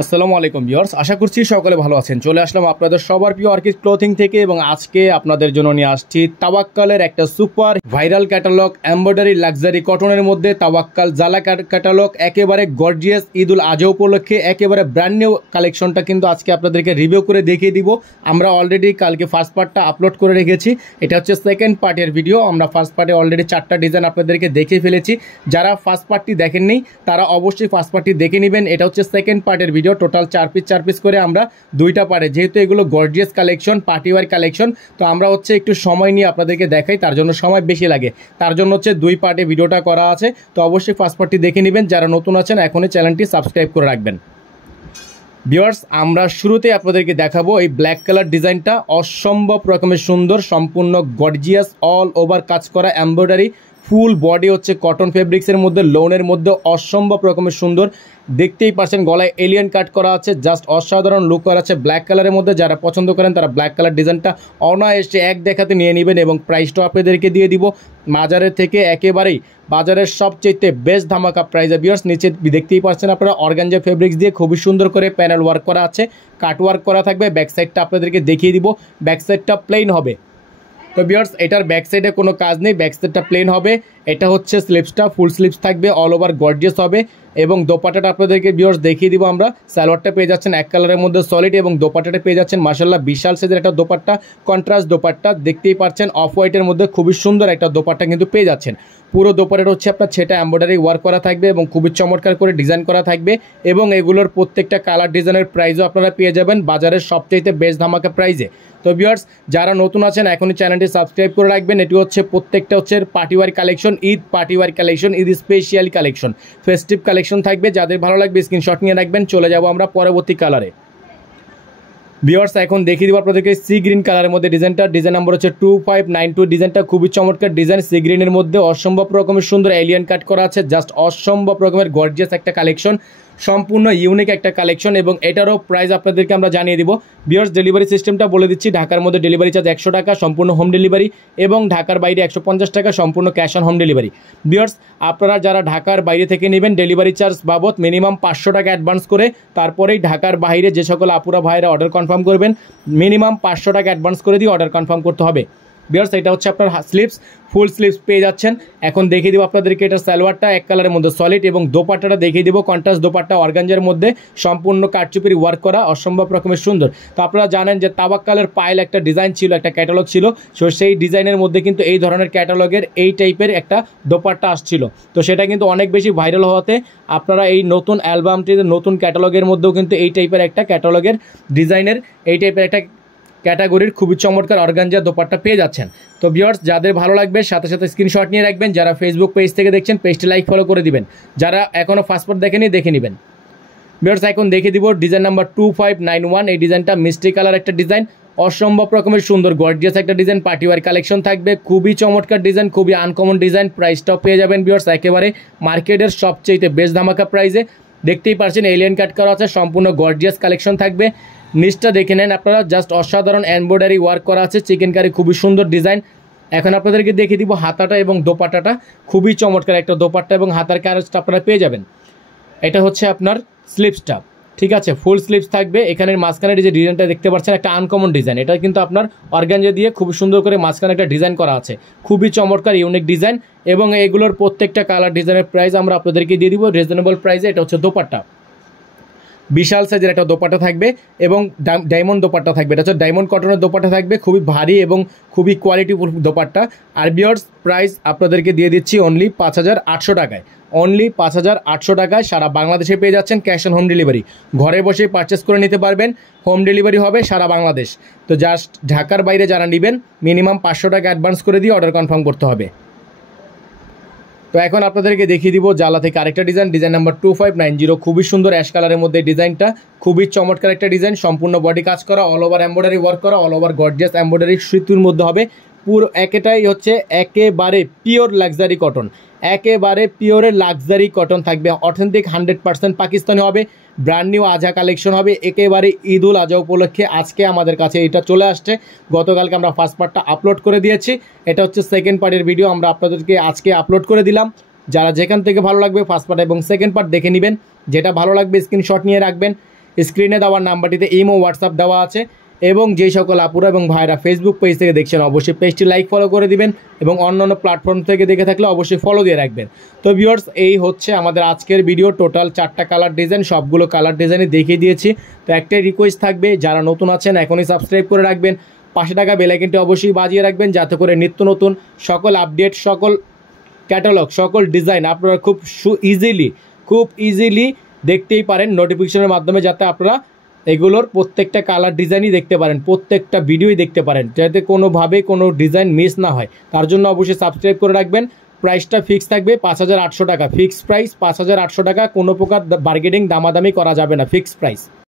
আসসালামু আলাইকুম ভিউয়ার্স, আশা করছি সকলে ভালো আছেন। চলে আসলাম আপনাদের সবার প্রিয় অর্কিড ক্লথিং থেকে এবং আজকে আপনাদের জন্য নিয়ে আসছি তাওয়াক্কালের একটা super viral catalogue embroidery luxury কটনের মধ্যে তাওয়াক্কাল জালা ক্যাটালগ, একেবারে গর্জিয়াস ঈদুল আজহা উপলক্ষে একেবারে ব্র্যান্ড নিউ কালেকশনটা কিন্তু আজকে আপনাদেরকে রিভিউ করে দেখিয়ে দিব। আমরা অলরেডি কালকে ফার্স্ট পার্টটা আপলোড করে রেখেছি, এটা হচ্ছে সেকেন্ড পার্টের ভিডিও। আমরা ফার্স্ট পার্টে অলরেডি 4টা ডিজাইন আপনাদেরকে দেখিয়ে ফেলেছি। যারা ফার্স্ট পার্টটি দেখেননি তারা অবশ্যই ফার্স্ট পার্টটি দেখে নেবেন। এটা হচ্ছে সেকেন্ড পার্টের ভিডিও। টোটাল 4 পিস করে আমরা 2টা পার্টে, যেহেতু এগুলো গর্জিয়াস কালেকশন, পার্টিওয়ার কালেকশন, তো আমরা হচ্ছে একটু সময় নিয়ে আপনাদেরকে দেখাই, তার জন্য সময় বেশি লাগে, তার জন্য হচ্ছে 2 পার্টে ভিডিওটা করা আছে। তো অবশ্যই ফার্স্ট পার্টটি দেখে নেবেন। যারা নতুন আছেন এখনই চ্যানেলটি সাবস্ক্রাইব করে রাখবেন। ভিউয়ার্স, আমরা শুরুতে আপনাদেরকে দেখাবো এই ব্ল্যাক কালার ডিজাইনটা। অসম্ভব রকমের সুন্দর, সম্পূর্ণ গর্জিয়াস, অল ওভার কাজ করা এমব্রয়ডারি, ফুল বডি হচ্ছে কটন ফেব্রিক্সের মধ্যে, লোনের মধ্যে অসম্ভব রকমের সুন্দর। দেখতেই পাচ্ছেন গলায় এলিয়ান কাট করা আছে, জাস্ট অসাধারণ লুক করা আছে ব্ল্যাক কালারের মধ্যে। যারা পছন্দ করেন তারা ব্ল্যাক কালার ডিজাইনটা অনায়াসে এক দেখাতে নিয়ে নেবেন এবং প্রাইসটাও আপনাদেরকে দিয়ে দিব বাজারের থেকে একেবারেই বাজারের সবচেয়ে বেস্ট ধামাকা প্রাইসে। ভিউয়ার্স, নিচে দেখতেই পাচ্ছেন আপনারা অর্গানজা ফেব্রিক্স দিয়ে খুবই সুন্দর করে প্যানেল ওয়ার্ক করা আছে, কাট ওয়ার্ক করা থাকবে। ব্যাক সাইডটা আপনাদেরকে দেখিয়ে দিব, ব্যাক সাইডটা প্লেন হবে। তো ভিউয়ার্স, এটার ব্যাক সাইডে কোনো কাজ নেই, ব্যাক সাইডটা প্লেন হবে। এটা হচ্ছে স্লিপসটা, ফুল স্লিপস থাকবে, অল ওভার গর্জিয়াস হবে। এবং দোপাট্টাটা আপনাদেরকে ভিউয়ার্স দেখিয়ে দিব আমরা। সালোয়ারটা পেয়ে যাচ্ছেন এক কালারের মধ্যে সলিড এবং দোপাট্টাটা পেয়ে যাচ্ছেন মাশাআল্লাহ বিশাল সাইজের একটা দোপাট্টা, কন্ট্রাস্ট দোপাট্টা। দেখতেই পাচ্ছেন অফ হোয়াইটের মধ্যে খুবই সুন্দর একটা দোপাট্টা কিন্তু পেয়ে যাচ্ছেন। পুরো দোপাট্টাটা হচ্ছে আপনার ছেটা এমব্রয়ডারি ওয়ার্ক করা থাকবে এবং খুবই চমৎকার করে ডিজাইন করা থাকবে। এবং এগুলোর প্রত্যেকটা কালার ডিজাইনের প্রাইসও আপনারা পেয়ে যাবেন বাজারের সবচেয়ে বেস্ট ধামাকা প্রাইসে। তো ভিউয়ার্স, যারা নতুন আছেন এখনই চ্যানেলটি সাবস্ক্রাইব করে রাখবেন। এটি হচ্ছে প্রত্যেকটা হচ্ছে party wear collection, Eid party wear collection, Eid special collection, festive collection থাকবে। যাদের ভালো লাগবে স্ক্রিনশট নিয়ে রাখবেন। চলে যাব আমরা পরবর্তী কালারে। ভিউয়ার্স, এখন দেখিয়ে দিব আপনাদেরকে সি গ্রিন কালারের মধ্যে ডিজাইনটা। ডিজাইন নাম্বার হচ্ছে 2592। ডিজাইনটা খুবই চমৎকার ডিজাইন, সি গ্রিনের মধ্যে অসম্ভব রকমের সুন্দর এলিয়ান কাট করা আছে, জাস্ট অসম্ভব রকমের গর্জিয়াস একটা কালেকশন, সম্পূর্ণ ইউনিক একটা কালেকশন। এবং এটারও প্রাইস আপনাদেরকে আমরা জানিয়ে দিব। ভিউয়ার্স, ডেলিভারি সিস্টেমটা বলে দিচ্ছি। ঢাকার মধ্যে ডেলিভারি চার্জ 100 টাকা সম্পূর্ণ হোম ডেলিভারি, এবং ঢাকার বাইরে 150 টাকা সম্পূর্ণ cash on home delivery. Viewers, আপনারা যারা ঢাকার বাইরে থেকে নেবেন ডেলিভারি চার্জ বাবদ মিনিমাম 500 টাকা অ্যাডভান্স করে, তারপরেই ঢাকার বাইরে যে সকল আপুরা ভাইরা অর্ডার কনফার্ম করবেন মিনিমাম 500 টাকা অ্যাডভান্স করে দিয়ে অর্ডার কনফার্ম করতে হবে। ভিউয়ার্স, এটা হচ্ছে আপনার স্লিপস, ফুল স্লিপস পেয়ে যাচ্ছেন। এখন দেখিয়ে দিব আপনাদেরকে এটা সালোয়ারটা এক কালারের মধ্যে সলিড এবং দোপাট্টাটা দেখিয়ে দিব কন্ট্রাস্ট দোপাট্টা অর্গানজার মধ্যে, সম্পূর্ণ কাটচুপির ওয়ার্ক করা, অসম্ভব রকমের সুন্দর। তো আপনারা জানেন যে তাওয়াক্কালের পায়েল একটা ডিজাইন ছিল, একটা ক্যাটালগ ছিল, সো সেই ডিজাইনের মধ্যে কিন্তু এই ধরনের ক্যাটালগের এই টাইপের একটা দোপাট্টা আসছিল। তো সেটা কিন্তু অনেক বেশি ভাইরাল হওয়াতে আপনারা এই নতুন অ্যালবামটিতে নতুন ক্যাটালগের মধ্যেও কিন্তু এই টাইপের একটা ক্যাটালগের ডিজাইনের এই টাইপের একটা ক্যাটাগরির খুবই চমৎকার অর্গানজা দোপাট্টা পেয়ে যাচ্ছেন। তো ভিউয়ার্স, যাদের ভালো লাগবে সাথে সাথে স্ক্রিনশট নিয়ে রাখবেন। যারা ফেসবুক পেজ থেকে দেখছেন পেজটি লাইক ফলো করে দিবেন। যারা এখনও পাসপোর্ট দেখেনি দেখে নেবেন। ভিউয়ার্স, এখন দেখে দিব ডিজাইন নাম্বার 2591। এই ডিজাইনটা মিষ্টি কালার একটা ডিজাইন, অসম্ভব রকমের সুন্দর গর্জিয়াস একটা ডিজাইন, পার্টিওয়ার কালেকশন থাকবে, খুবই চমৎকার ডিজাইন, খুবই আনকমন ডিজাইন। প্রাইসটাও পেয়ে যাবেন ভিউয়ার্স একেবারে মার্কেটের সবচেয়ে বেস্ট ধামাকা প্রাইসে। দেখতেই পাচ্ছেন এলিয়ান কাট করা আছে, সম্পূর্ণ গর্জিয়াস কালেকশন থাকবে। নিচটা দেখে নেন আপনারা, জাস্ট অসাধারণ এমব্রয়ডারি ওয়ার্ক করা আছে, চিকেন কারি, খুবই সুন্দর ডিজাইন। এখন আপনাদেরকে দেখিয়ে দিব হাতাটা এবং দোপাট্টাটা, খুবই চমৎকার একটা দোপাট্টা এবং হাতার কাজটা আপনারা পেয়ে যাবেন। এটা হচ্ছে আপনার স্লিপসটা, ঠিক আছে, ফুল স্লিপস থাকবে। এখানের মাঝখানের যে ডিজাইনটা দেখতে পাচ্ছেন একটা আনকমন ডিজাইন, এটা কিন্তু আপনার অর্গানজা দিয়ে খুব সুন্দর করে মাঝখানে একটা ডিজাইন করা আছে, খুবই চমৎকার ইউনিক ডিজাইন। এবং এগুলোর প্রত্যেকটা কালার ডিজাইনের প্রাইস আমরা আপনাদেরকে দিয়ে দিব রিজনেবল প্রাইসে। এটা হচ্ছে দোপাট্টা, বিশাল সাইজের একটা দোপাট্টা থাকবে এবং ডায়মন্ড দোপাট্টা থাকবে। এটা হচ্ছে ডায়মন্ড কটনের দোপাট্টা থাকবে, খুবই ভারী এবং খুবই কোয়ালিটিফুল দোপাট্টা। আর ভিউয়ার্স, প্রাইস আপনাদেরকে দিয়ে দিচ্ছি অনলি 5800 টাকায়, অনলি 5800 টাকায় সারা বাংলাদেশে পেয়ে যাচ্ছেন ক্যাশ অন হোম ডেলিভারি। ঘরে বসে পারচেস করে নিতে পারবেন, হোম ডেলিভারি হবে সারা বাংলাদেশ। তো জাস্ট ঢাকার বাইরে যারা নেবেন মিনিমাম 500 টাকা অ্যাডভান্স করে দিয়ে অর্ডার কনফার্ম করতে হবে। তো এখন আপনাদেরকে দেখিয়ে দিব জালা থেকে আরেকটা ডিজাইন, ডিজাইন নাম্বার 2590। খুবই সুন্দর অ্যাশ কালারের মধ্যে ডিজাইনটা, খুবই চমৎকার একটা ডিজাইন, সম্পূর্ণ বডি কাজ করা, অল ওভার এমব্রয়ডারি ওয়ার্ক করা, অল ওভার গর্জিয়াস এমব্রয়ডারি সুতির মধ্যে হবে। পুরো একেটাই হচ্ছে একেবারে পিওর লাক্সারি কটন, একেবারে পিওরের লাক্সারি কটন থাকবে, অথেন্টিক 100% পাকিস্তানি হবে, ব্র্যান্ড নিউ আজহা কালেকশন হবে একেবারে ঈদুল আজহা উপলক্ষে। আজকে আমাদের কাছে এটা চলে আসছে, গতকালকে আমরা ফার্স্ট পার্টটা আপলোড করে দিয়েছি, এটা হচ্ছে সেকেন্ড পার্টের ভিডিও আমরা আপনাদেরকে আজকে আপলোড করে দিলাম। যারা যেখান থেকে ভালো লাগবে ফার্স্ট পার্ট এবং সেকেন্ড পার্ট দেখে নেবেন, যেটা ভালো লাগবে স্ক্রিনশট নিয়ে রাখবেন। স্ক্রিনে দেওয়ার নাম্বারটিতে ইমো হোয়াটসঅ্যাপ দেওয়া আছে। এবং যেই সকল আপুরা এবং ভাইরা ফেসবুক পেজ থেকে দেখছেন অবশ্যই পেজটি লাইক ফলো করে দিবেন এবং অন্যান্য প্ল্যাটফর্ম থেকে দেখে থাকলে অবশ্যই ফলো দিয়ে রাখবেন। তো ভিউয়ার্স, এই হচ্ছে আমাদের আজকের ভিডিও। টোটাল 4টা কালার ডিজাইন, সবগুলো কালার ডিজাইনই দেখিয়ে দিয়েছি। তো একটাই রিকোয়েস্ট থাকবে, যারা নতুন আছেন এখনই সাবস্ক্রাইব করে রাখবেন, পাশে টাকা বেল আইকনটি অবশ্যই বাজিয়ে রাখবেন, যাতে করে নিত্য নতুন সকল আপডেট, সকল ক্যাটালগ, সকল ডিজাইন আপনারা খুব ইজিলি দেখতেই পারেন নোটিফিকেশনের মাধ্যমে, যাতে আপনারা এগুলোর প্রত্যেকটা কালার ডিজাইনই দেখতে পারেন, প্রত্যেকটা ভিডিওই দেখতে পারেন, যাতে কোনোভাবে কোনো ডিজাইন মিস না হয়। তার জন্য অবশ্যই সাবস্ক্রাইব করে রাখবেন। প্রাইসটা ফিক্স থাকবে 5800 টাকা, ফিক্সড প্রাইস 5800 টাকা, কোনো প্রকার বার্গেনিং দামাদামি করা যাবে না, ফিক্সড প্রাইস।